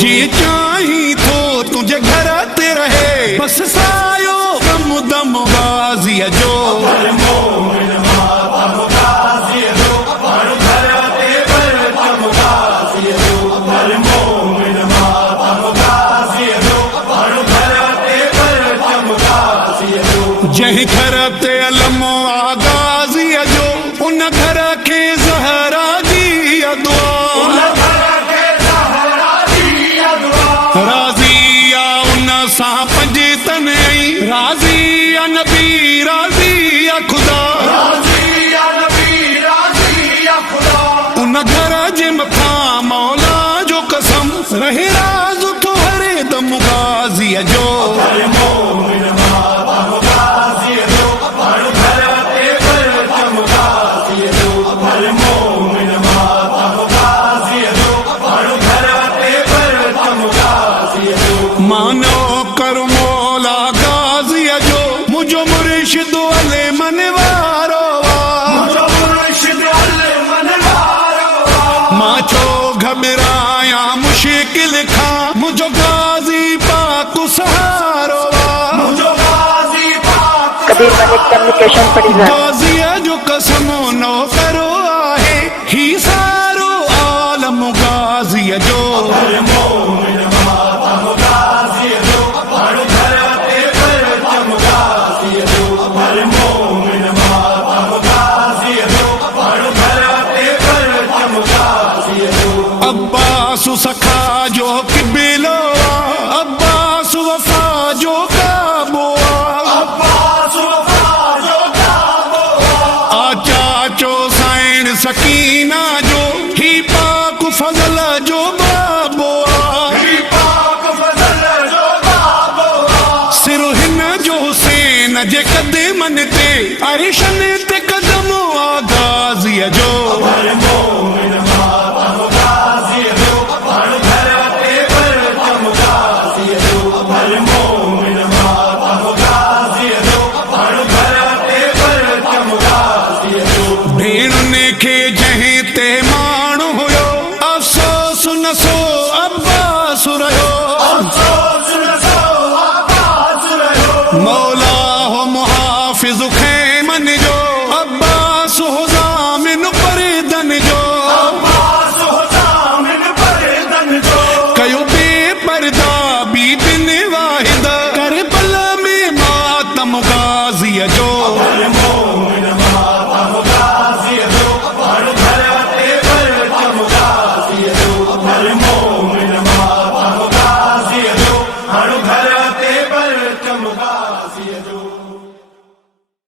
जी चाही थो तुझे घर ते रहे बस सायो दम दम गाज़ीअ जो जंहिं घर ते अलमो आ गाज़ीअ जो उन घर खे ज़हरा जी दुआ राज़ी आ उन सां पंजे तन राज़ी आ नबी राज़ी आ ख़ुदा उन घर जे मथां मौला जो कसम रहे राज़ थो हरे दम गाज़ीअ जो मानो कर मौला गाज़ीअ जो मुझो मुर्शिद अले मन वारो मां छो घबराया मुश्किल खां मुझो गाज़ी पाक सहारो गाज़ीअ जो कसम नो करो आहे ही सारो आलम गाज़ीअ जो अब्बास सखा जो किबिलो अब्बास वफा जो काबो चाचो साइण सकीना जो ही पाक फज़ल जो बाबो सिर हिन जो हुसैन जे क़दमनि ते अरिशन